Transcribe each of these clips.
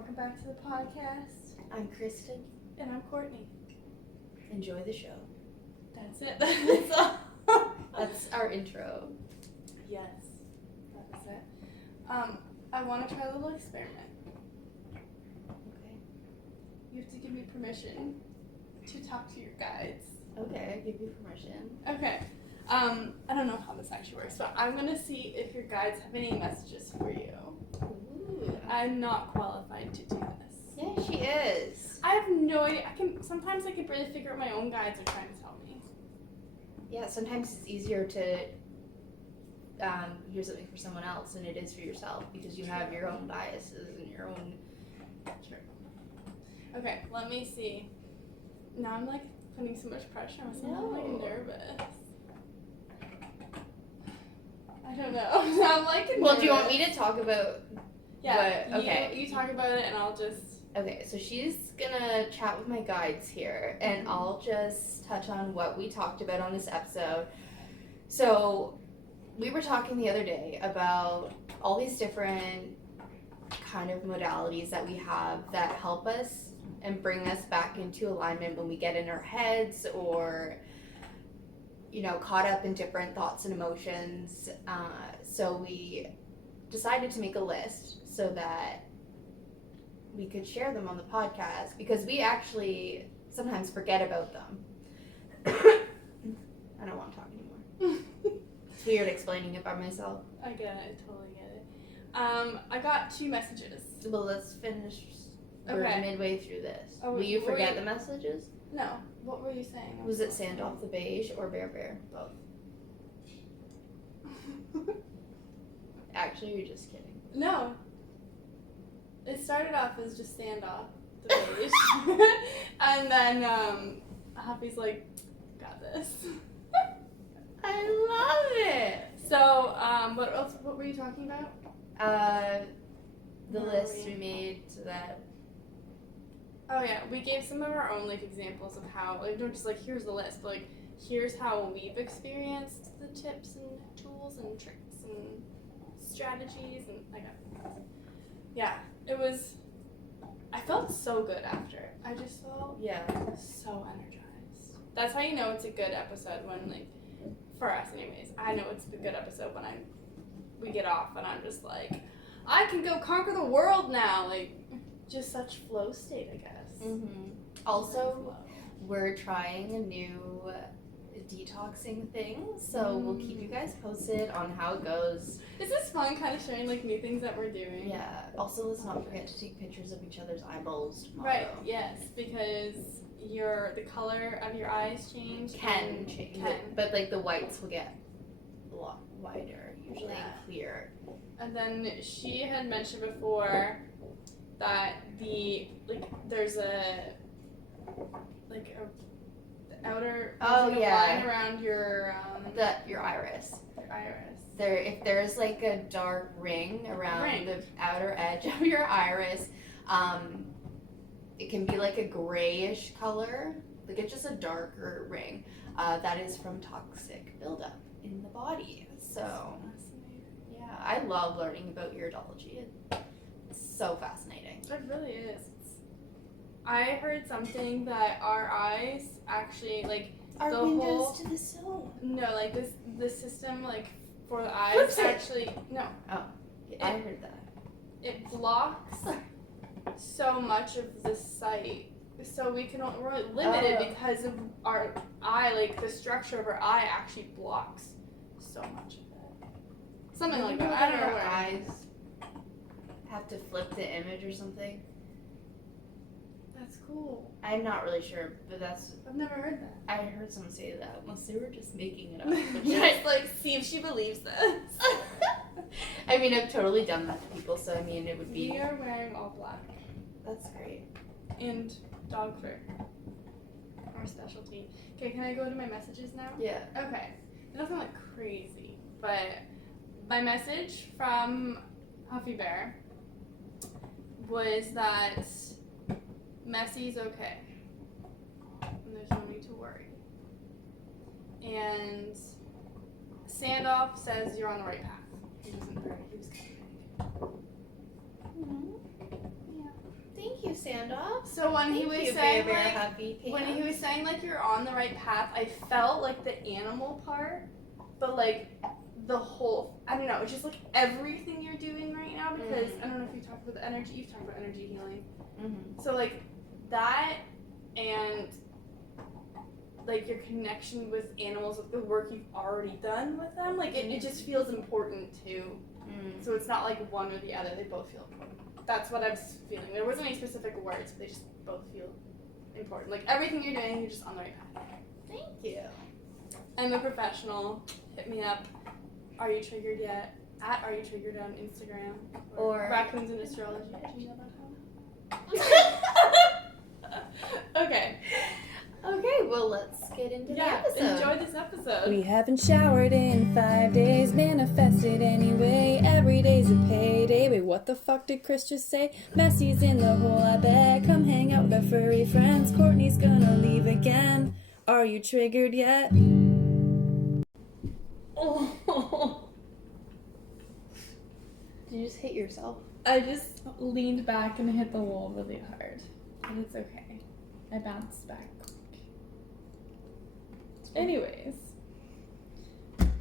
welcome back to the podcast. I'm Kristen. And I'm Courtney. Enjoy the show. That's it. That's all. That's our intro. Yes, that is it. I want to try a little experiment. Okay. You have to give me permission to talk to your guides. Okay, I give you permission. Okay. I don't know how this actually works, but I'm going to see if your guides have any messages for you. Ooh. I'm not qualified to do this. Yeah, she is. I have no idea. Sometimes I can barely figure out what my own guides are trying to tell me. Yeah, sometimes it's easier to hear something for someone else than it is for yourself because you have your own biases and your own... True. Okay, let me see. Now I'm like putting so much pressure on myself. I'm like nervous. I don't know. Now I'm like nervous. Well, do you want me to talk about... Yeah, okay. You talk about it and I'll just... Okay, so she's gonna chat with my guides here, and I'll just touch on what we talked about on this episode. So, we were talking the other day about all these different kind of modalities that we have that help us and bring us back into alignment when we get in our heads or, you know, caught up in different thoughts and emotions. So we decided to make a list so that we could share them on the podcast because we actually sometimes forget about them. I don't want to talk anymore. It's weird explaining it by myself. I get it. I totally get it. I got 2 messages. Well, let's finish. Okay. We're midway through this. Oh, Will you forget the messages? No. What were you saying? Was it Sand Off the Beige or Bear Bear? Both. Actually, you're just kidding. No. It started off as just Sand Off the Beige. And then Happy's like, got this. I love it! So, what else? What were you talking about? The list we made so that... Oh yeah, we gave some of our own like examples of how, like, don't just like, here's the list, but like, here's how we've experienced the tips and tools and tricks and strategies and like, yeah, it was, I felt so good after. I just felt so energized. That's how you know it's a good episode when, like, for us anyways, I know it's a good episode when we get off and I'm just like, I can go conquer the world now, like, just such flow state, I guess. Mm-hmm. Also, we're trying a new detoxing thing, so we'll keep you guys posted on how it goes. This is fun, kind of sharing like new things that we're doing. Yeah. Also, let's not forget to take pictures of each other's eyeballs tomorrow. Right. Yes, because the color of your eyes change. Can change, but like the whites will get a lot wider, usually, and clear. And then she had mentioned before that there's a outer line around your your iris. Your iris. If there's like a dark ring around the outer edge of your iris, it can be like a grayish color. Like it's just a darker ring. That is from toxic buildup in the body. So yeah, I love learning about iridology. It's so fascinating. It really is. I heard something that our eyes actually our the windows whole, to the soul. No, like the system for the eyes actually no. Oh, yeah, I heard that. It blocks so much of the sight, so we're limited because of our eye. Like the structure of our eye actually blocks so much of it. Something like that. I don't know where. Eyes have to flip the image or something. That's cool. I'm not really sure, but I've never heard that. I heard someone say that unless they were just making it up. Just like see if she believes this. I mean, I've totally done that to people, so I mean, it would be. We are wearing all black. That's great. And dog fur. Our specialty. Okay, can I go to my messages now? Yeah. Okay. Nothing like crazy, but my message from Huffy Bear was that Messy's okay. And there's no need to worry. And Sandoff says you're on the right path. He was kind of you, Sandoff. So when he Thank was you, saying very, like, happy when he was saying like you're on the right path, I felt like the animal part, but like the whole, I don't know, it's just like everything you're doing right now, because I don't know if you talked about the energy, you've talked about energy healing. Mm-hmm. So like that, and like your connection with animals, with the work you've already done with them, like it just feels important too. So it's not like one or the other, they both feel important. That's what I was feeling. There wasn't any specific words, but they just both feel important. Like everything you're doing, you're just on the right path. Thank you. I'm a professional. Hit me up. Are you triggered yet? At Are You Triggered on Instagram. Or Raccoons and Astrology at gmail.com. Okay. Okay, well, let's get into the episode. Enjoy this episode. We haven't showered in 5 days, manifested anyway. Every day's a payday. Wait, what the fuck did Kris just say? Messi's in the hole, I bet. Come hang out with our furry friends. Courtney's gonna leave again. Are you triggered yet? Oh. Did you just hit yourself? I just leaned back and hit the wall really hard. But it's okay. I bounced back quick. Anyways,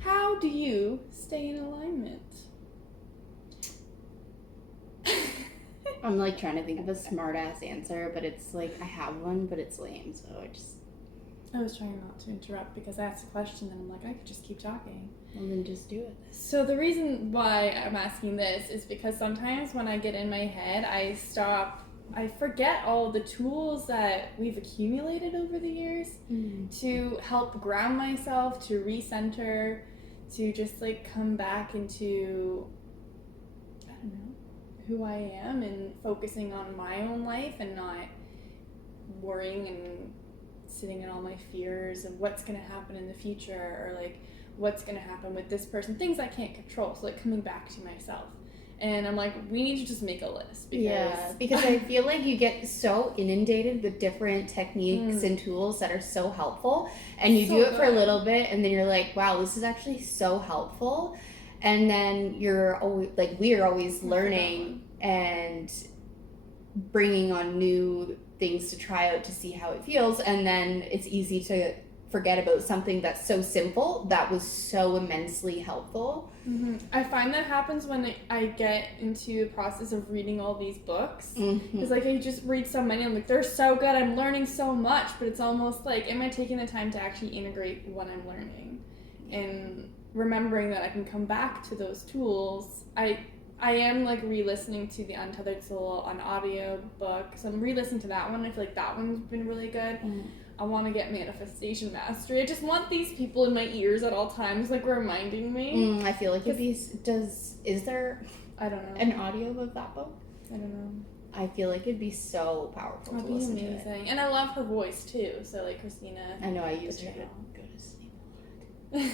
how do you stay in alignment? I'm like trying to think of a smart ass answer, but it's like I have one, but it's lame, so I was trying not to interrupt because I asked a question and I'm like, I could just keep talking. well, then just do it. So the reason why I'm asking this is because sometimes when I get in my head, I forget all the tools that we've accumulated over the years to help ground myself, to recenter, to just like come back into, I don't know, who I am and focusing on my own life and not worrying and sitting in all my fears of what's going to happen in the future or like what's going to happen with this person, things I can't control. So like coming back to myself. And I'm like, we need to just make a list because I feel like you get so inundated with different techniques and tools that are so helpful, and you do it for a little bit, and then you're like, wow, this is actually so helpful, and then you're always like, we are always learning and bringing on new things to try out to see how it feels, and then it's easy to forget about something that's so simple that was so immensely helpful. I find that happens when I get into the process of reading all these books. It's like I just read so many, I'm like, they're so good, I'm learning so much, but it's almost like, am I taking the time to actually integrate what I'm learning? And remembering that I can come back to those tools. I am like re-listening to The Untethered Soul on audio book, so I'm re-listening to that one. I feel like that one's been really good. I want to get Manifestation Mastery. I just want these people in my ears at all times, like reminding me. I feel like is there I don't know. an audio of that book? I don't know. I feel like it'd be so powerful to listen to it. And I love her voice too. So like Christina. I know I use her to go to sleep a lot.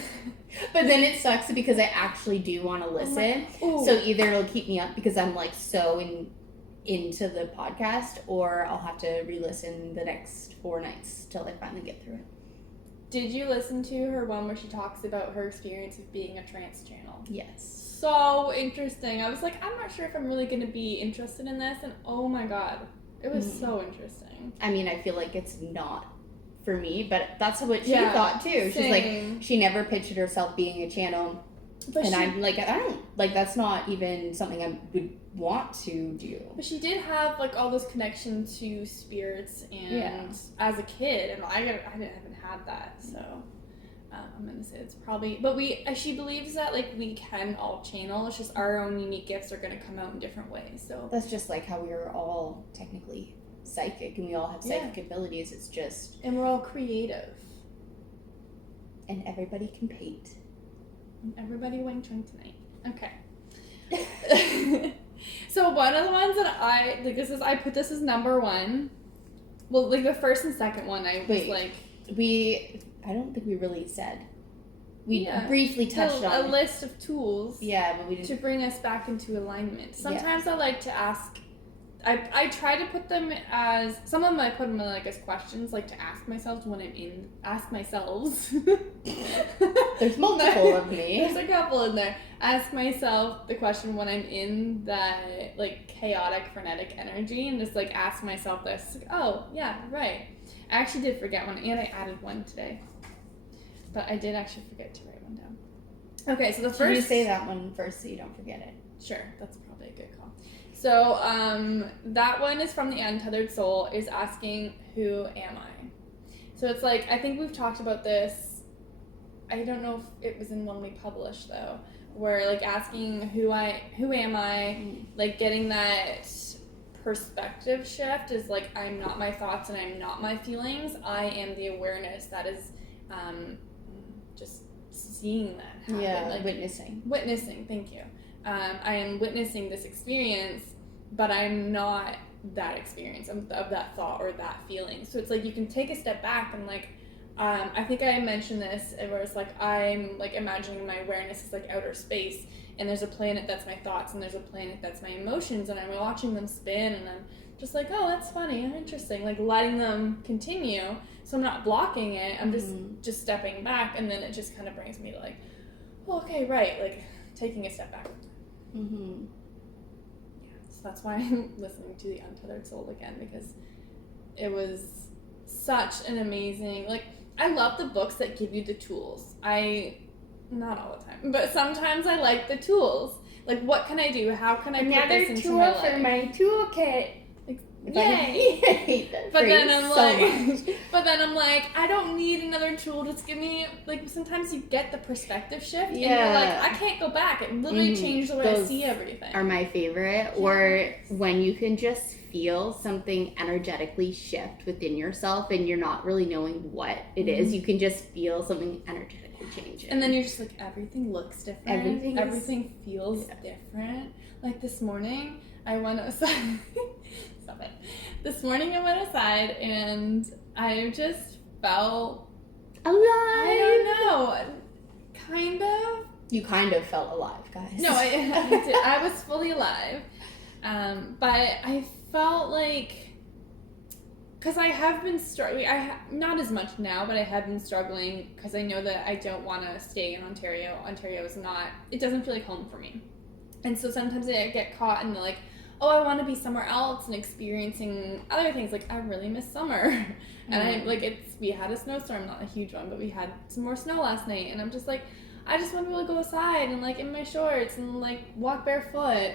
But then it sucks because I actually do want to listen. So either it'll keep me up because I'm like so into the podcast, or I'll have to re-listen the next 4 nights till I finally get through it. Did you listen to her one where she talks about her experience of being a trance channel? Yes. So interesting. I was like, I'm not sure if I'm really going to be interested in this, and oh my god, it was so interesting. I mean, I feel like it's not for me, but that's what she thought too. She's like, she never pictured herself being a channel. But I'm like, I don't, like, that's not even something I would want to do. But she did have, like, all this connection to spirits, and as a kid, and I haven't had that, so I'm going to say it's probably, but she believes that, like, we can all channel, it's just our own unique gifts are going to come out in different ways, so. That's just like how we're all technically psychic, and we all have psychic abilities, it's just. And we're all creative. And everybody can paint. Everybody wing chun tonight. Okay. So one of the ones that I like, I put this as number 1. Well, like the first and second one, I was like, I don't think we really said. We briefly touched on a list of tools. Yeah, but we didn't. To bring us back into alignment. Sometimes I like to ask I try to put them as, some of them I put them like as questions, like to ask myself when I'm in, ask myself. There's multiple of me. There's a couple in there. Ask myself the question when I'm in that like chaotic, frenetic energy, and just like ask myself this, like, oh yeah, right. I actually did forget one, and I added one today. But I did actually forget to write one down. Okay, so the first... Should you say that one first so you don't forget it? Sure, that's probably a good call. So, that one is from the Untethered Soul, is asking, who am I? So it's like, I think we've talked about this, I don't know if it was in one we published though, where like asking who am I, like getting that perspective shift is like, I'm not my thoughts and I'm not my feelings, I am the awareness that is, just seeing that happen. Yeah, like, witnessing, thank you. I am witnessing this experience, but I'm not that experience of that thought or that feeling. So it's like you can take a step back and like, I think I mentioned this, where it's like I'm like imagining my awareness is like outer space, and there's a planet that's my thoughts, and there's a planet that's my emotions, and I'm watching them spin, and I'm just like, oh, that's funny, interesting, like letting them continue. So I'm not blocking it, I'm just stepping back, and then it just kind of brings me to like, oh, okay, right, like taking a step back. Mm-hmm. Yeah, so that's why I'm listening to The Untethered Soul again, because it was such an amazing, like, I love the books that give you the tools. Not all the time, but sometimes I like the tools. Like, what can I do? How can I put this into my life? Another tool for my toolkit. Yay! I hate that But phrase then I'm so like, much. but then I'm like, I don't need another tool. Just give me, like, sometimes you get the perspective shift, and you're like, I can't go back. It literally changed the way I see everything. Are my favorite. Yeah. Or when you can just feel something energetically shift within yourself, and you're not really knowing what it is. You can just feel something energetically changing. And then you're just like, everything looks different. Everything feels different. Like this morning, I went outside. Stop it. This morning I went outside and I just felt alive. I don't know. Kind of. You kind of felt alive, guys. No, I did. I was fully alive. But I felt like, because I have been struggling, not as much now, but I have been struggling because I know that I don't want to stay in Ontario. Ontario is not, it doesn't feel like home for me. And so sometimes I get caught in the like, oh, I want to be somewhere else and experiencing other things. Like, I really miss summer. And I like, we had a snowstorm, not a huge one, but we had some more snow last night. And I'm just like, I just want to be able to go outside and like in my shorts and like walk barefoot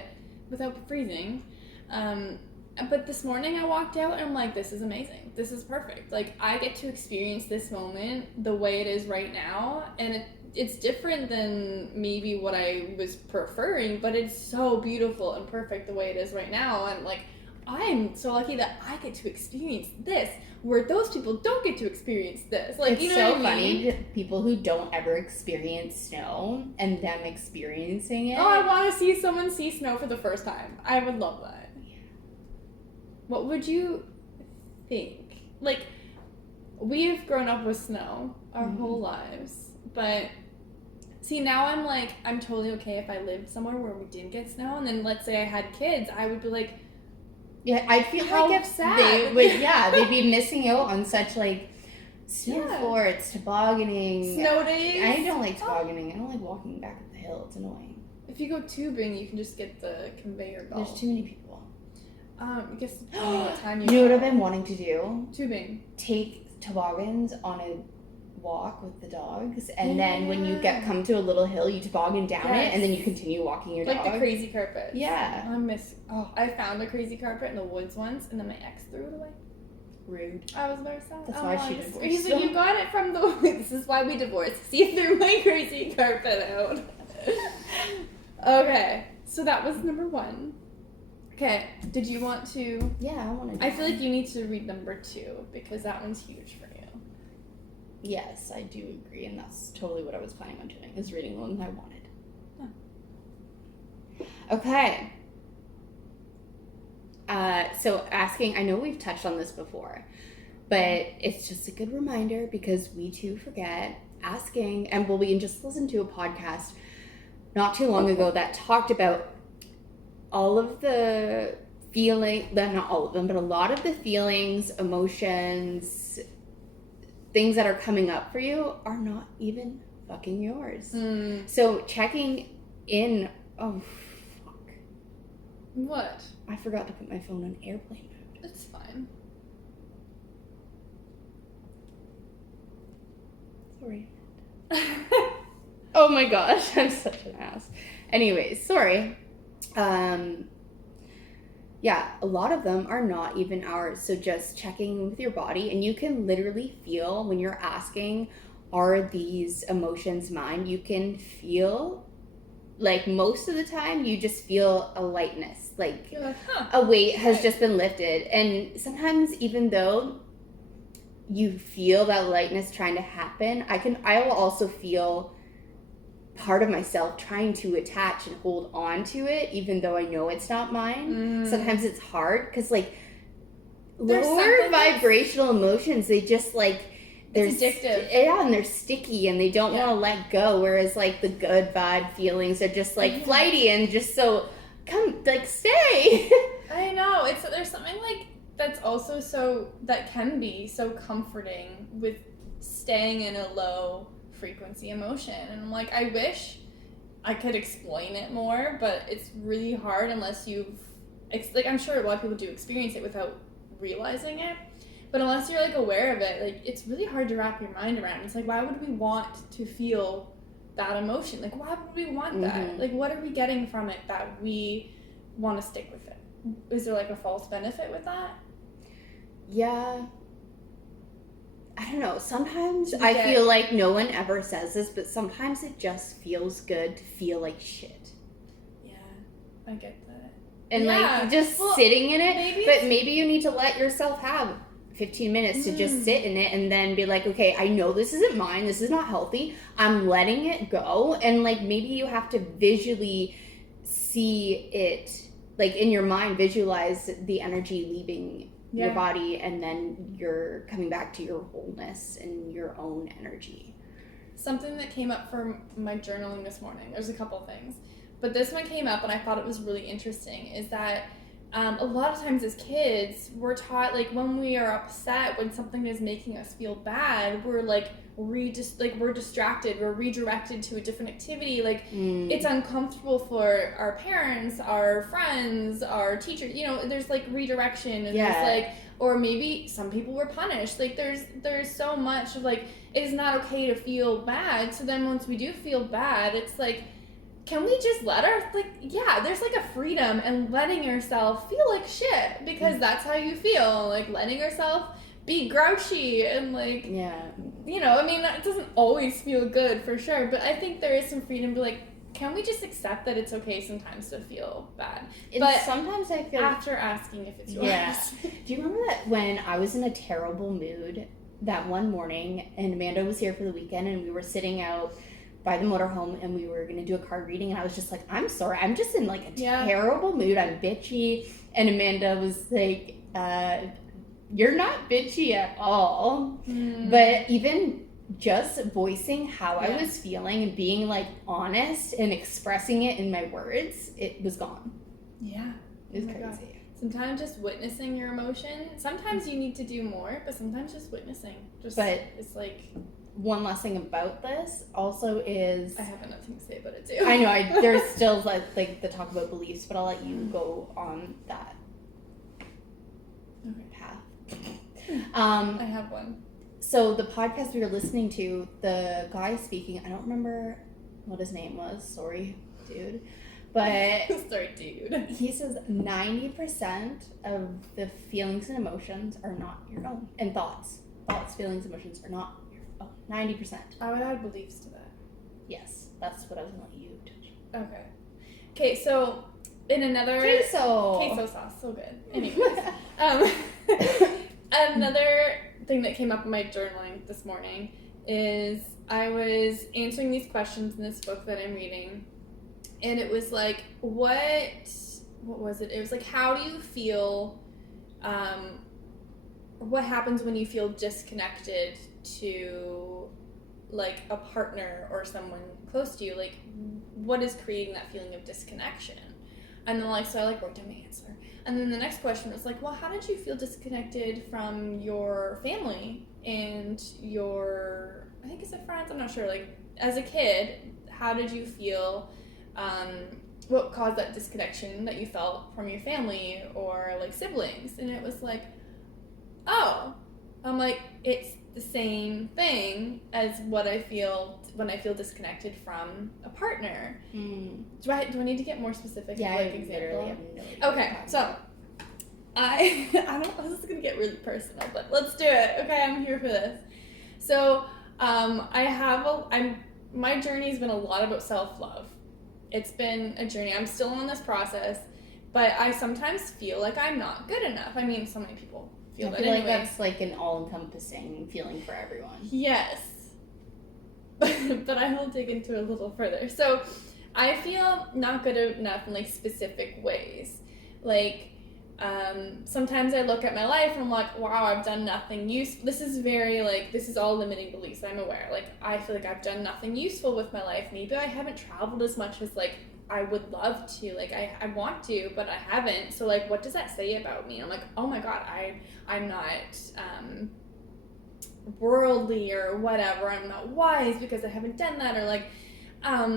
without freezing. But this morning I walked out and I'm like, this is amazing. This is perfect. Like, I get to experience this moment the way it is right now. And it's different than maybe what I was preferring, but it's so beautiful and perfect the way it is right now. And like, I'm so lucky that I get to experience this, where those people don't get to experience this. Like, it's you know so what I mean? funny, people who don't ever experience snow and them experiencing it. Oh, I want to see someone see snow for the first time. I would love that. Yeah. What would you think? Like, we've grown up with snow our whole lives, but see, now I'm like, I'm totally okay if I lived somewhere where we didn't get snow, and then let's say I had kids, I would be like, yeah, I feel how like if sad. they would, they'd be missing out on such like snow forts, tobogganing. Snow days. I don't like tobogganing. I don't like walking back up the hill. It's annoying. If you go tubing, you can just get the conveyor belt. There's too many people. I guess depending on what time You know what I've been wanting to do? Tubing. Take toboggans on a walk with the dogs, and then when you come to a little hill, you toboggan down it, and then you continue walking your dog. Like the crazy carpet. Yeah. I found a crazy carpet in the woods once, and then my ex threw it away. Rude. I was very sad. That's why she divorced. He's like, you got it from the. This is why we divorced. See, you threw my crazy carpet out. Okay, so that was number 1. Okay, did you want to? Yeah, I want to. I feel like you need to read number 2 because that one's huge for you. Yes, I do agree, and that's totally what I was planning on doing, is reading the one I wanted. Huh. Okay. So asking, I know we've touched on this before, but it's just a good reminder because we too forget. Asking, and we just listened to a podcast not too long ago that talked about all of the not all of them, but a lot of the feelings, emotions, things that are coming up for you are not even fucking yours. So checking in, oh fuck. What? I forgot to put my phone on airplane mode. It's fine. Sorry. Oh my gosh, I'm such an ass. Anyways, sorry. Yeah, a lot of them are not even ours. So just checking with your body, and you can literally feel when you're asking, are these emotions mine? You can feel, like, most of the time you just feel a lightness, like You're like, huh. a weight has just been lifted. And sometimes even though you feel that lightness trying to happen, I will also feel part of myself trying to attach and hold on to it, even though I know it's not mine. Sometimes it's hard because, like, lower vibrational emotions, they just, like, they're addictive. And they're sticky and they don't want to let go. Whereas, like, the good vibe feelings are just, like, flighty and just so, come, like, stay. I know. There's something, like, that's also that can be so comforting with staying in a low frequency emotion. And I'm like, I wish I could explain it more, but it's really hard unless like, I'm sure a lot of people do experience it without realizing it, but unless you're, like, aware of it, like, it's really hard to wrap your mind around. It's like, why would we want to feel that emotion? Like, why would we want that? Like, what are we getting from it that we want to stick with it? Is there, like, a false benefit with that? Yeah. I don't know. Sometimes I feel like no one ever says this, but sometimes it just feels good to feel like shit. Yeah, I get that. And like just sitting in it, but maybe you need to let yourself have 15 minutes to just sit in it and then be like, okay, I know this isn't mine. This is not healthy. I'm letting it go. And like maybe you have to visually see it, like in your mind, visualize the energy leaving your body, and then you're coming back to your wholeness and your own energy. Something that came up for my journaling this morning, there's a couple things, but this one came up and I thought it was really interesting, is that a lot of times as kids, we're taught, like, when we are upset, when something is making us feel bad, we're like, we're distracted, we're redirected to a different activity. Like, it's uncomfortable for our parents, our friends, our teachers, you know, there's like redirection, and there's like, or maybe some people were punished. Like, there's so much of, like, it is not okay to feel bad. So then once we do feel bad, it's like, can we just let there's like a freedom in letting yourself feel like shit, because that's how you feel, like letting yourself be grouchy and like, you know, I mean, it doesn't always feel good for sure, but I think there is some freedom to, like, can we just accept that it's okay sometimes to feel bad? But sometimes I feel after asking if it's yours. Yeah. Do you remember that when I was in a terrible mood that one morning and Amanda was here for the weekend and we were sitting out by the motorhome and we were going to do a card reading, and I was just like, I'm sorry, I'm just in like a terrible mood, I'm bitchy, and Amanda was like, you're not bitchy at all. But even just voicing how I was feeling and being like honest and expressing it in my words, it was gone. Yeah. It was crazy. God. Sometimes just witnessing your emotion, sometimes you need to do more, but sometimes just witnessing. It's like... One last thing about this also is... I have nothing to say about it too. I know, there's still like the talk about beliefs, but I'll let you go on that path. I have one. So the podcast we were listening to, the guy speaking, I don't remember what his name was. Sorry, dude. But sorry, dude. He says 90% of the feelings and emotions are not your own. And thoughts, feelings, emotions are not your own. 90%. I would add beliefs to that. Yes, that's what I was going to let you touch. Okay, so in another... Queso sauce, so good. Anyways. Another thing that came up in my journaling this morning is I was answering these questions in this book that I'm reading, and it was like, what was it? It was like, how do you feel, what happens when you feel disconnected to, like, a partner or someone close to you? Like, what is creating that feeling of disconnection? And then, like, so I, like, wrote down my answer. And then the next question was, like, well, how did you feel disconnected from your family and your, I think it's friends, I'm not sure, like, as a kid, how did you feel, what caused that disconnection that you felt from your family or, like, siblings? And it was like, oh, I'm like, it's the same thing as what I feel when I feel disconnected from a partner. Do I need to get more specific? Yeah, like, I example? literally have no idea. Okay, so I don't. This is gonna get really personal, but let's do it. Okay, I'm here for this. So my journey's been a lot about self-love. It's been a journey. I'm still on this process, but I sometimes feel like I'm not good enough. I mean, so many people feel that like anyway. that's like an all-encompassing feeling for everyone. Yes. But I will dig into it a little further. So I feel not good enough in, like, specific ways. Like, sometimes I look at my life and I'm like, wow, I've done nothing useful. This is all limiting beliefs, I'm aware. Like, I feel like I've done nothing useful with my life. Maybe I haven't traveled as much as, like, I would love to. Like, I want to, but I haven't. So, like, what does that say about me? I'm like, oh my god, I'm not worldly or whatever. I'm not wise because I haven't done that, or, like,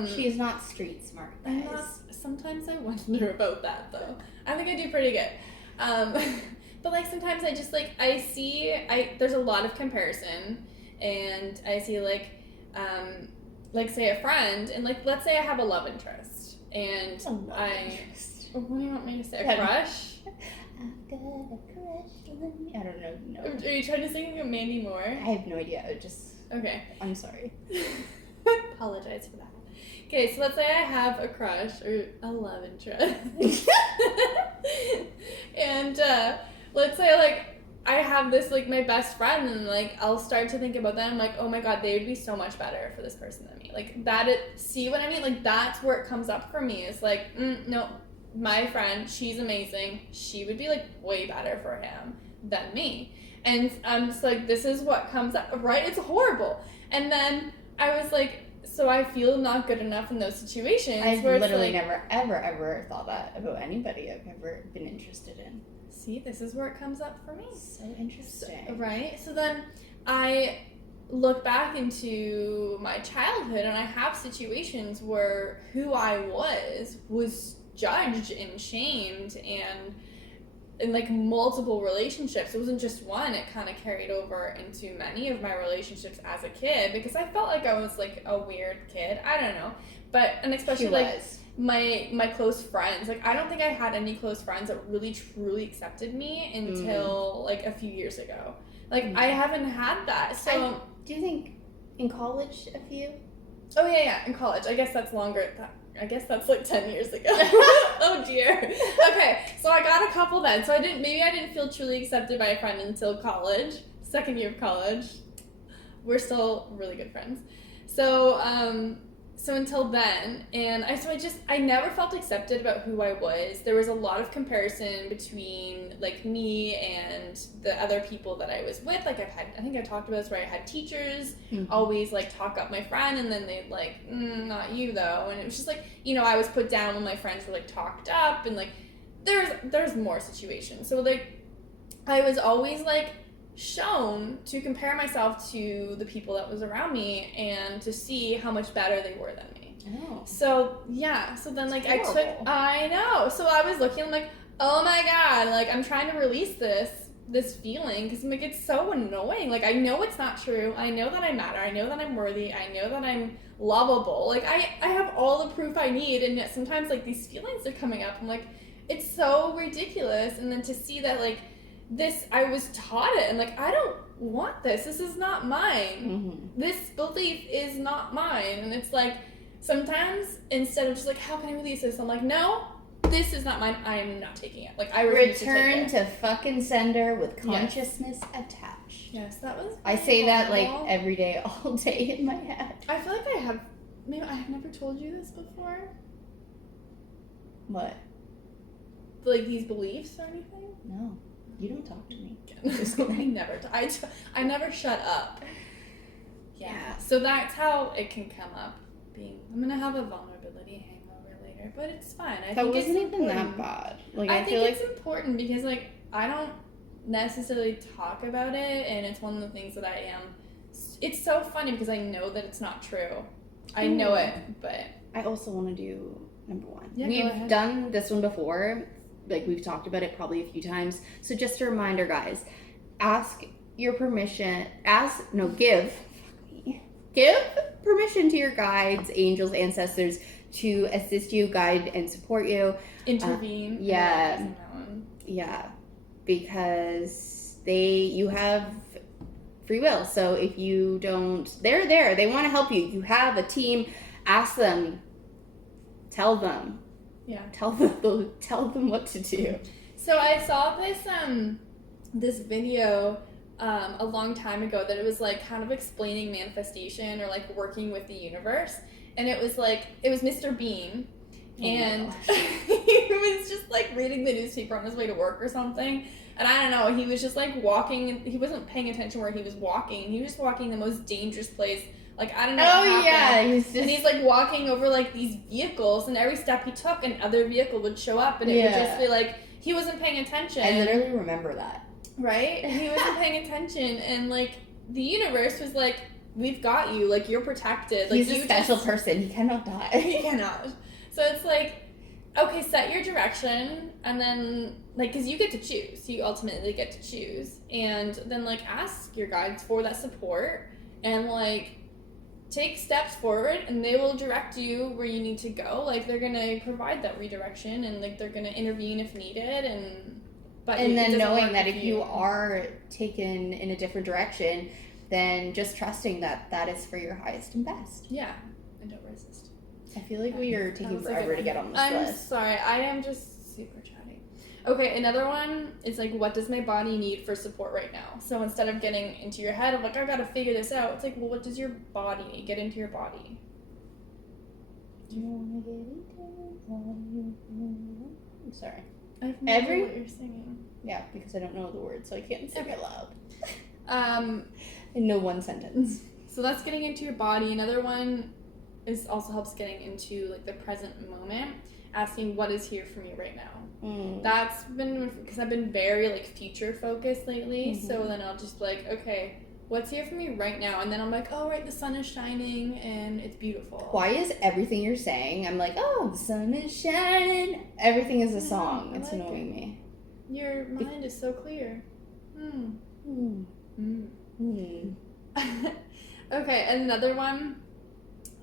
she's not street smart, guys. Sometimes I wonder about that, though. I think I do pretty good. But, like, sometimes I just, like, there's a lot of comparison, and I see, like, say a friend, and, like, let's say I have a love interest, and what do you want me to say? A crush? I've got a crush on you. I don't know. No. Are you trying to sing Mandy Moore? I have no idea. Okay. I'm sorry. Apologize for that. Okay, so let's say I have a crush or a love interest. And let's say, like, I have this, like, my best friend, and, like, I'll start to think about them. I'm like, oh my god, they would be so much better for this person than me. Like, see what I mean? Like, that's where it comes up for me. It's like, no, my friend, she's amazing. She would be, like, way better for him than me. And I'm just like, this is what comes up, right? It's horrible. And then I was like, so I feel not good enough in those situations. I've where literally it's like, never, ever thought that about anybody I've ever been interested in. See, this is where it comes up for me. So interesting. Right? So then I look back into my childhood, and I have situations where who I was judged and shamed, and in, like, multiple relationships. It wasn't just one. It kind of carried over into many of my relationships as a kid, because I felt like I was, like, a weird kid. I don't know. And especially, like, my close friends. Like, I don't think I had any close friends that really, truly accepted me until, like, a few years ago. Like, I haven't had that. So, do you think in college a few? Oh, yeah, in college. I guess that's longer. I guess that's, like, 10 years ago. Oh, dear. Okay, so I got a couple then. So maybe I didn't feel truly accepted by a friend until college. Second year of college. We're still really good friends. So until then, and I never felt accepted about who I was. There was a lot of comparison between, like, me and the other people that I was with. Like, I think I talked about this, where I had teachers always, like, talk up my friend, and then they'd, like, not you, though. And it was just, like, you know, I was put down when my friends were, like, talked up, and, like, there's more situations. So, like, I was always, like, shown to compare myself to the people that was around me, and to see how much better they were than me. Oh. So, yeah. So then, like, horrible. I know. So I was looking, I'm like, oh my god, like, I'm trying to release this feeling, because I'm like, it's so annoying. Like, I know it's not true. I know that I matter. I know that I'm worthy. I know that I'm lovable. Like, I have all the proof I need, and yet sometimes, like, these feelings are coming up. I'm like, it's so ridiculous. And then to see that, like, I was taught it, and, like, I don't want this. This is not mine. This belief is not mine. And it's like, sometimes instead of just like, how can I release this? I'm like, no, this is not mine. I'm not taking it. Like, I refuse Return to take it. to fucking sender with consciousness attached. Yes, that was. I say that, like, every day, all day in my head. I feel like maybe I have never told you this before. What? Like, these beliefs or anything? No. You don't talk to me. I never shut up. Yeah. So that's how it can come up. I'm gonna have a vulnerability hangover later. later, but it's fine. I That think wasn't it's even important. that bad. Like, I I think feel like it's important because, like, I don't necessarily talk about it, and it's one of the things that I am. It's so funny because I know that it's not true. I know it, but I also want to do number one. Yeah, go We've ahead. done this one before. Like, we've talked about it probably a few times. So just a reminder, guys. Ask your permission. Give permission to your guides, angels, ancestors to assist you, guide, and support you. intervene. yeah. On that one. Yeah, because you have free will. So if you don't, they're there. They want to help you. You have a team. Ask them. Tell them. Yeah. Tell them what to do. So I saw this video a long time ago that it was like kind of explaining manifestation or like working with the universe, and it was Mr. Bean, and he was just like reading the newspaper on his way to work or something, and I don't know, he was just like walking. He wasn't paying attention where he was walking. He was just walking the most dangerous place. Like, I don't know what happened. And he's like walking over like these vehicles, and every step he took, another vehicle would show up, and it would just be like he wasn't paying attention. I literally remember that. Right? He wasn't paying attention, and like the universe was like, "We've got you. Like, you're protected. Like, He's a special person. He cannot die. He cannot." So it's like, okay, set your direction, and then like, because you get to choose. You ultimately get to choose, and then like ask your guides for that support, and like take steps forward, and they will direct you where you need to go. Like, they're gonna provide that redirection, and like they're gonna intervene if needed, and then knowing that if you are taken in a different direction, then just trusting that that is for your highest and best. Yeah, and don't resist. I feel like we are taking forever to get on this I'm list. sorry, I am just super chatty. Okay, another one is like, what does my body need for support right now? So instead of getting into your head of like, I gotta figure this out, it's like, well, what does your body need? Get into your body. Do you want to get into it? I'm sorry. I have no idea what you're singing. Yeah, because I don't know the words, so I can't sing it loud. In no one sentence. So that's getting into your body. Another one is also helps getting into like the present moment, asking what is here for me right now. That's been because I've been very like future focused lately. So then I'll just be like, okay, what's here for me right now? And then I'm like, oh right, the sun is shining and it's beautiful. Why is everything you're saying? I'm like, oh, the sun is shining. Everything is a song. It's like annoying me. Your mind is so clear. Okay, and another one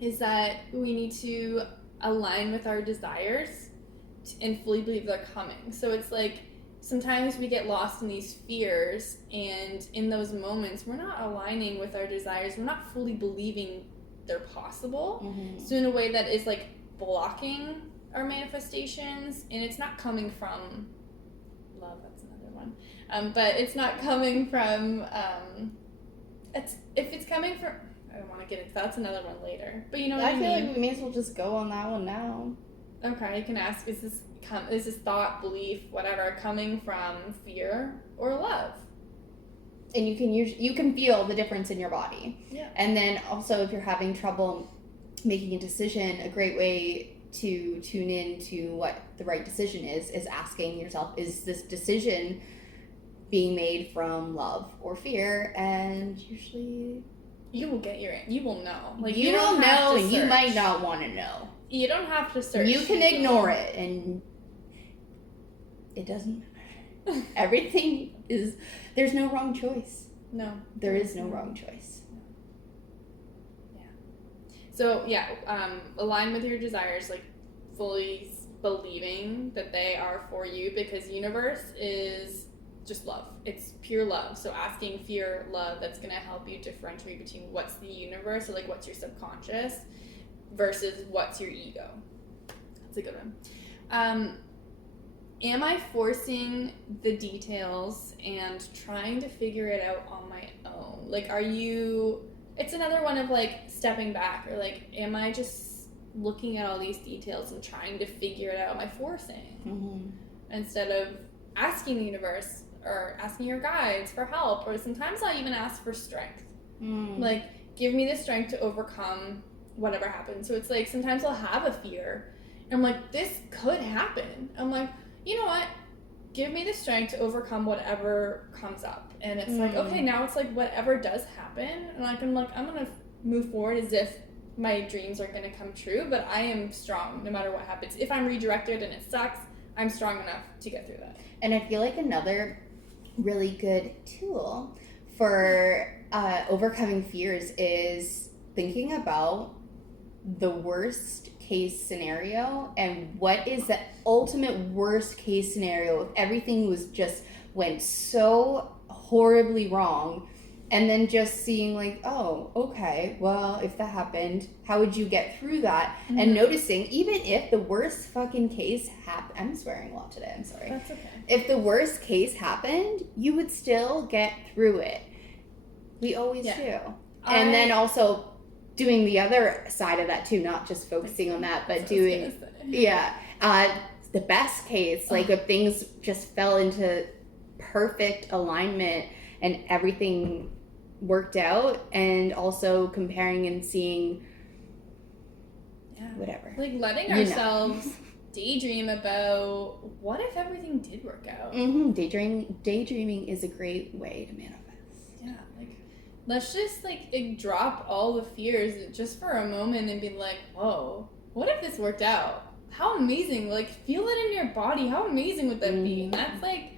is that we need to align with our desires and fully believe they're coming. So it's like sometimes we get lost in these fears, and in those moments we're not aligning with our desires. We're not fully believing they're possible. So in a way that is like blocking our manifestations, and it's not coming from love. That's another one. But it's not coming from if it's coming from, I don't want to get into that's another one later. But you know what I mean? I feel like we may as well just go on that one now. Okay, you can ask, is this thought, belief, whatever, coming from fear or love? And you can feel the difference in your body. Yeah. And then also, if you're having trouble making a decision, a great way to tune in to what the right decision is asking yourself, is this decision being made from love or fear? And usually you will know. Like, you will know, and you might not want to know. You don't have to search. You can ignore it, and it doesn't matter. Everything is, there's no wrong choice. No. There is no wrong choice. So yeah, align with your desires, like fully believing that they are for you, because universe is just love. It's pure love. So asking fear, love, that's going to help you differentiate between what's the universe, or like what's your subconscious, versus what's your ego. That's a good one. Am I forcing the details and trying to figure it out on my own? Like, it's another one of like stepping back, or like, am I just looking at all these details and trying to figure it out? Am I forcing? Instead of asking the universe or asking your guides for help, or sometimes I'll even ask for strength. Like, give me the strength to overcome whatever happens. So it's like sometimes I'll have a fear, I'm like, this could happen. I'm like, you know what? Give me the strength to overcome whatever comes up. And it's like, okay, now it's like whatever does happen. And I'm going to move forward as if my dreams are going to come true. But I am strong no matter what happens. If I'm redirected and it sucks, I'm strong enough to get through that. And I feel like another really good tool for overcoming fears is thinking about the worst case scenario and what is the ultimate worst case scenario if everything went so horribly wrong, and then just seeing like, oh, okay, well, if that happened, how would you get through that? And noticing, even if the worst fucking case happened, I'm swearing a lot today, I'm sorry. That's okay. If the worst case happened, you would still get through it. We always do. And then also doing the other side of that too, not just focusing on that, but doing, the best case, like if things just fell into perfect alignment and everything worked out, and also comparing and seeing whatever. Like letting ourselves daydream about what if everything did work out. Daydreaming is a great way to manifest. Yeah, like let's just like drop all the fears just for a moment and be like, whoa, what if this worked out? How amazing. Like feel it in your body. How amazing would that be? And that's like,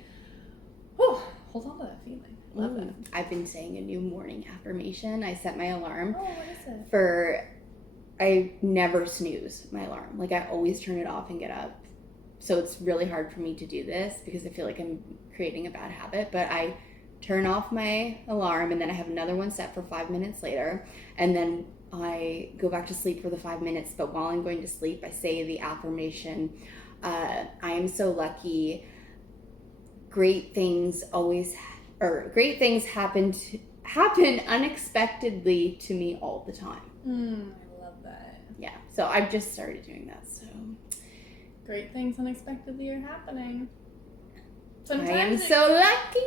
whew, hold on to that feeling. Love that. I've been saying a new morning affirmation. I set my alarm what is it? I never snooze my alarm. Like I always turn it off and get up. So it's really hard for me to do this because I feel like I'm creating a bad habit, but I turn off my alarm and then I have another one set for 5 minutes later, and then I go back to sleep for the 5 minutes. But while I'm going to sleep, I say the affirmation, I am so lucky, great things happen unexpectedly to me all the time. I love that. Yeah, so I've just started doing that. So great things unexpectedly are happening. I am so lucky.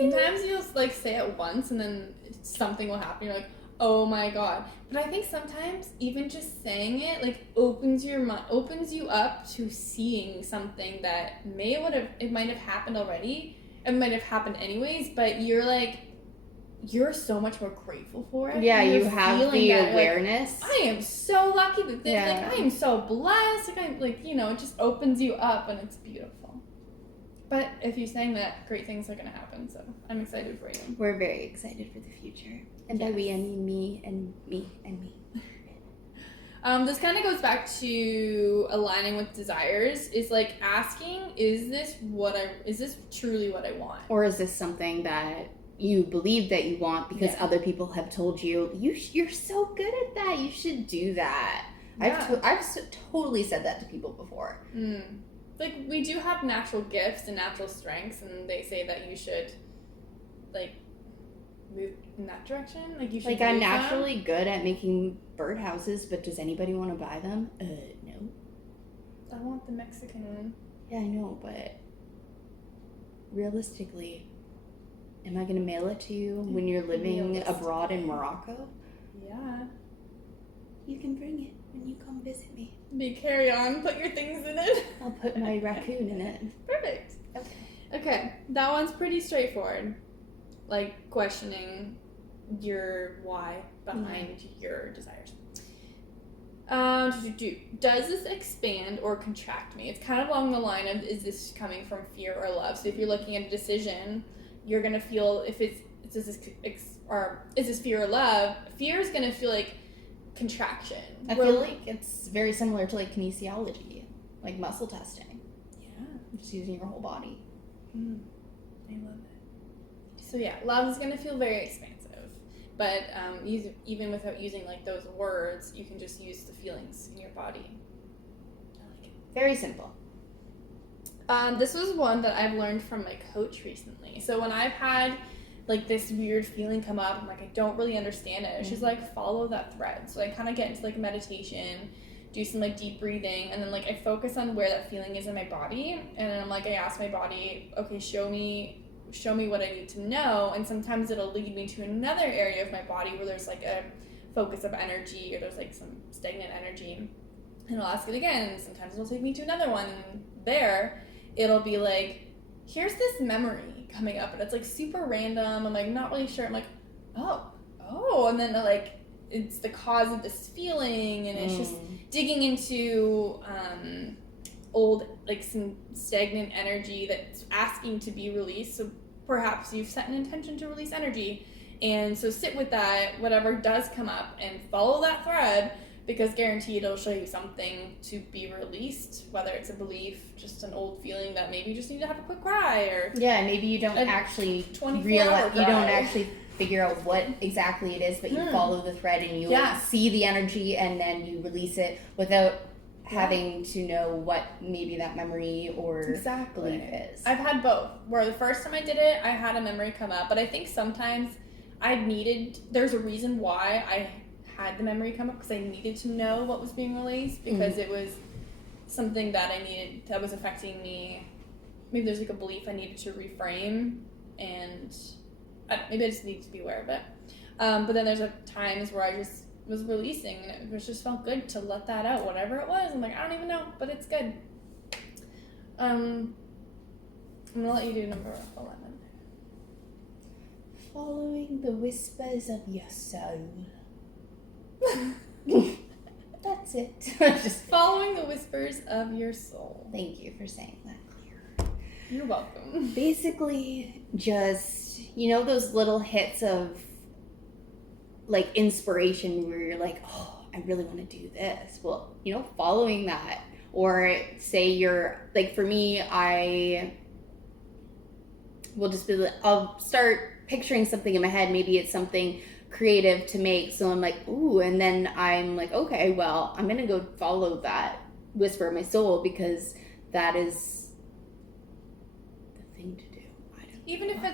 Sometimes you'll like say it once and then something will happen. You're like, oh my god. But I think sometimes even just saying it like opens you up to seeing something that it might have happened already. It might have happened anyways, but you're so much more grateful for it. Yeah, you have the awareness. Like, I am so lucky that this, like, I am so blessed. Like, I'm like, it just opens you up and it's beautiful. But if you're saying that, great things are going to happen. So I'm excited for you. We're very excited for the future. And by we, I mean me and me and me. This kind of goes back to aligning with desires. Is like asking, is this truly what I want? Or is this something that you believe that you want because other people have told you, you're so good at that, you should do that. Yeah. I've totally said that to people before. Like, we do have natural gifts and natural strengths, and they say that you should, like, move in that direction. Like, you should. Like, I'm naturally good at making birdhouses, but does anybody want to buy them? No. I want the Mexican one. Yeah, I know, but realistically, am I going to mail it to you when you're living abroad in Morocco? Yeah. You can bring it when you come visit me. Be carry on, put your things in it. I'll put my raccoon in it. Perfect. Okay, that one's pretty straightforward. Like, questioning your why behind your desires. Does this expand or contract me? It's kind of along the line of, is this coming from fear or love? So if you're looking at a decision, you're going to feel if is this fear or love? Fear is going to feel like contraction. I feel like it's very similar to like kinesiology, like muscle testing. Yeah. Just using your whole body. I love it. So yeah, love is going to feel very expansive. But even without using like those words, you can just use the feelings in your body. I like it. Very simple. This was one that I've learned from my coach recently. So when I've had like this weird feeling come up, I'm like, I don't really understand it. She's like, follow that thread. So I kind of get into like meditation, do some like deep breathing, and then like I focus on where that feeling is in my body, and then I'm like, I ask my body, okay, show me what I need to know. And sometimes it'll lead me to another area of my body where there's like a focus of energy, or there's like some stagnant energy. and I'll ask it again. Sometimes it'll take me to another one, and there it'll be like, here's this memory coming up, and it's like super random. I'm like not really sure. I'm like, oh, and then like it's the cause of this feeling, and it's just digging into old, like some stagnant energy that's asking to be released. So perhaps you've set an intention to release energy, and so sit with that, whatever does come up, and follow that thread, because guaranteed it'll show you something to be released, whether it's a belief, just an old feeling that maybe you just need to have a quick cry, or maybe you don't actually realize, you don't actually figure out what exactly it is, but you follow the thread and you see the energy, and then you release it without having to know what maybe that memory or belief is. I've had both, where the first time I did it, I had a memory come up, but I think sometimes there's a reason why I had the memory come up, because I needed to know what was being released, because it was something that that was affecting me. Maybe there's like a belief I needed to reframe, and maybe I just need to be aware of it. But then there's times where I just was releasing, and it just felt good to let that out, whatever it was. I'm like, I don't even know, but it's good. I'm gonna let you do number 11. Following the whispers of your soul. That's it. Just following the whispers of your soul. Thank you for saying that clear. You're welcome. Basically, just, those little hits of like inspiration where you're like, oh, I really want to do this. Well, following that, or say you're like, for me, I will just be like, I'll start picturing something in my head. Maybe it's something creative to make. So I'm like, ooh, and then I'm like, okay, well, I'm going to go follow that whisper of my soul, because that is the thing to do. Even if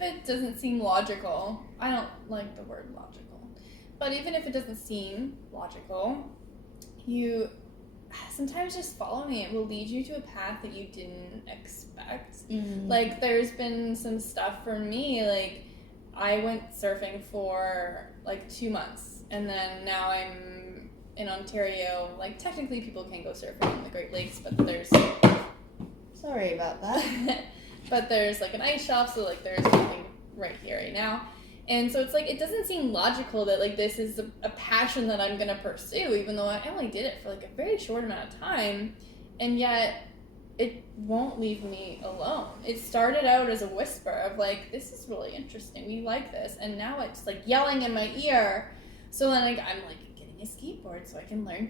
it doesn't seem logical, I don't like the word logical, but even if it doesn't seem logical, you sometimes just following it will lead you to a path that you didn't expect. Like, there's been some stuff for me, like I went surfing for like 2 months, and then now I'm in Ontario. Like, technically people can go surfing in the Great Lakes, but sorry about that. But there's like an ice shelf, so like there's nothing right here right now. And so it's like, it doesn't seem logical that like this is a passion that I'm gonna pursue, even though I only did it for like a very short amount of time, and yet it won't leave me alone. It started out as a whisper of like, this is really interesting, we like this, and now it's like yelling in my ear. So then like I'm like getting a skateboard so I can learn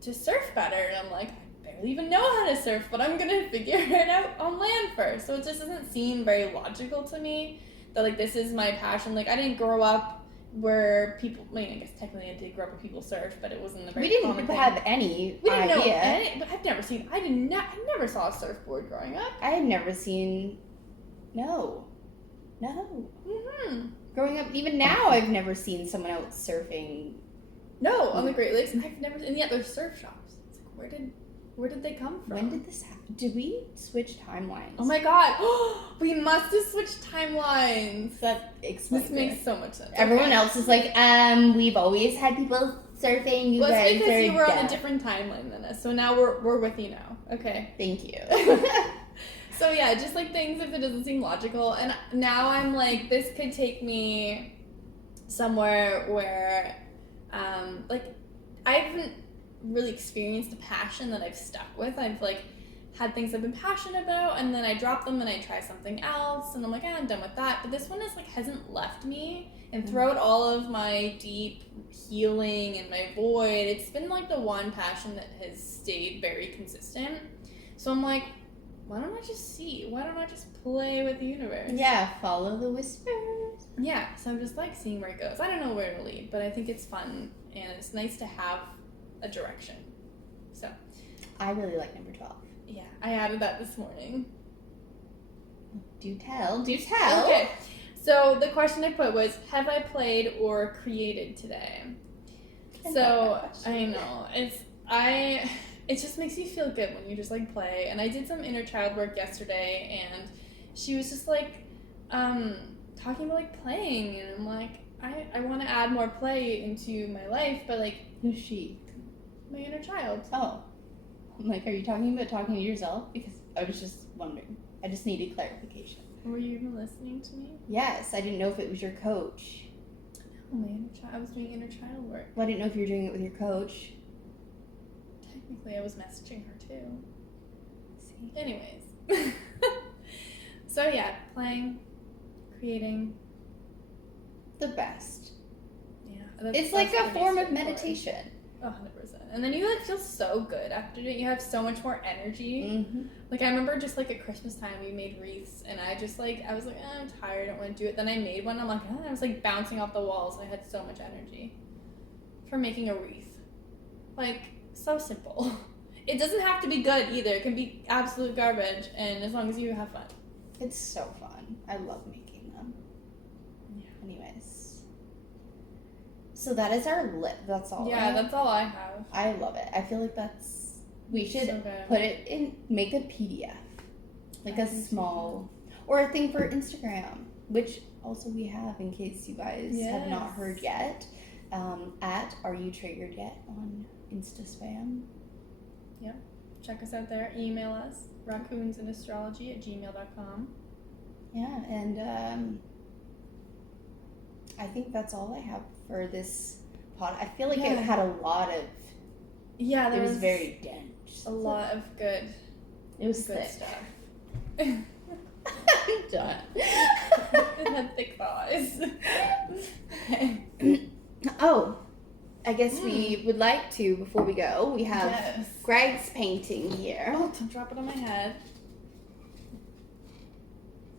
to surf better, and I'm like, I barely even know how to surf, but I'm gonna figure it out on land first. So it just doesn't seem very logical to me that like this is my passion. Like, I didn't grow up where people, I mean, I guess technically I did grow up where people surf, but it wasn't the very common thing. Have any we didn't idea. Know any, but I never saw a surfboard growing up. I had never seen, no. Growing up, even now, I've never seen someone out surfing. No, on the Great Lakes, and yet there's surf shops. It's like, where did they come from? When did this happen? Did we switch timelines? Oh my god, we must have switched timelines. That explains This makes so much sense. Everyone else is like, we've always had people surfing. Well, it's because you were on a different timeline than us, so now we're with you now. Okay. Thank you. So yeah, just like things if it doesn't seem logical, and now I'm like, this could take me somewhere where, like, I haven't really experienced a passion that I've stuck with. I've like had things I've been passionate about, and then I drop them and I try something else, and I'm like, I'm done with that. But this one is like hasn't left me, and throughout all of my deep healing and my void, it's been like the one passion that has stayed very consistent. So I'm like, why don't I just see? Why don't I just play with the universe? Yeah, follow the whispers. Yeah, so I'm just like seeing where it goes. I don't know where it'll lead, but I think it's fun, and it's nice to have a direction. So I really like number 12. Yeah, I added that this morning. Do tell. Okay, so the question I put was, have I played or created today? So I know it just makes me feel good when you just like play. And I did some inner child work yesterday, and she was just like talking about like playing, and I'm like, I want to add more play into my life, but like, who's she? My inner child. Oh. I'm like, are you talking about talking to yourself? Because I was just wondering. I just needed clarification. Were you even listening to me? Yes, I didn't know if it was your coach. Oh, my inner child. I was doing inner child work. Well, I didn't know if you were doing it with your coach. Technically, I was messaging her too. See? Anyways. So yeah, playing, creating. The best. Yeah. It's like a form of meditation. 100%. And then you like feel so good after it. You have so much more energy. Mm-hmm. Like I remember just like at Christmas time we made wreaths and I was like, I'm tired, I don't want to do it. Then I made one. I'm like, I was like bouncing off the walls. I had so much energy for making a wreath. Like so simple. It doesn't have to be good either. It can be absolute garbage, and as long as you have fun. It's so fun. I love making them. Yeah. Anyways. So that is our that's all. Yeah, right? that's all I have. I love it. I feel like we should So good. put it in, make a PDF. Like a small, or a thing for Instagram, which also we have in case you guys have not heard yet. At Are You Triggered Yet on Instaspam. Yep. Check us out there. Email us, raccoonsandastrology@gmail.com. Yeah, and I think that's all I have for this pod. I feel like it had a lot of. Yeah, there it was very dense. a lot of good. It was good thick. stuff. I'm done. It had thick thighs. Okay. Oh, I guess we would like to, before we go, we have Yes. Greg's painting here. Oh, don't drop it on my head.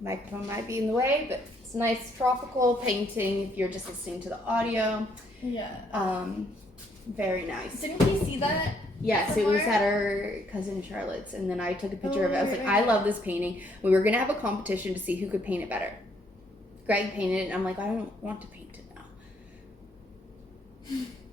Microphone might be in the way, but it's a nice tropical painting if you're just listening to the audio. Yeah. Very nice. Didn't he see that? Yes, it was somewhere? at our cousin Charlotte's, and then I took a picture Oh, of it. I was like, right. I love this painting. We were gonna have a competition to see who could paint it better. Greg painted it, and I'm like, I don't want to paint it now.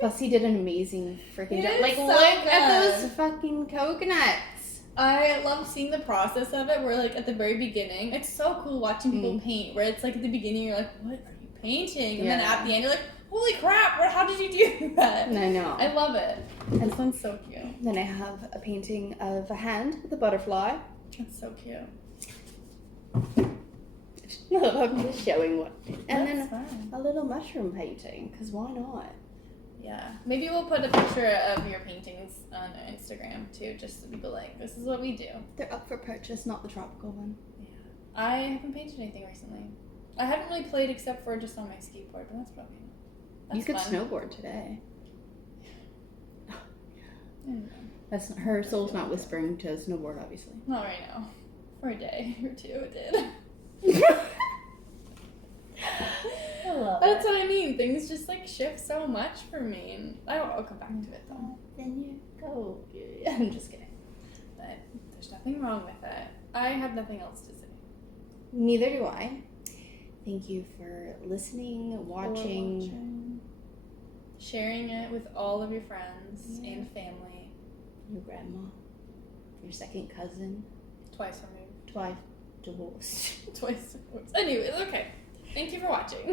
Plus, he did an amazing freaking He job. did Like, so look at good. those fucking coconuts. I love seeing the process of it. Where like at the very beginning, it's so cool watching people paint. Where it's like at the beginning, you're like, "What are you painting?" And then at the end, you're like, "Holy crap! How did you do that?" I know. I love it. This one's so cute. Then I have a painting of a hand with a butterfly. It's so cute. I'm just showing what. And That's then fun. a little mushroom painting, because why not? Yeah, maybe we'll put a picture of your paintings on Instagram too, just so people like, this is what we do. They're up for purchase, not the tropical one. Yeah. I haven't painted anything recently. I haven't really played except for just on my skateboard, but that's probably You could fun. snowboard today. Mm, That's her soul's not whispering to snowboard, obviously. Not right now. For a day or two, it did. I love That's what I mean. Things just like shift so much for me, and I'll come back to it though. Then you go. I'm just kidding. But there's nothing wrong with it. I have nothing else to say. Neither do I. Thank you for listening, watching. Sharing it with all of your friends and family. Your grandma, your second cousin, Twice removed. twice divorced. Twice divorced. Anyways, okay. Thank you for watching.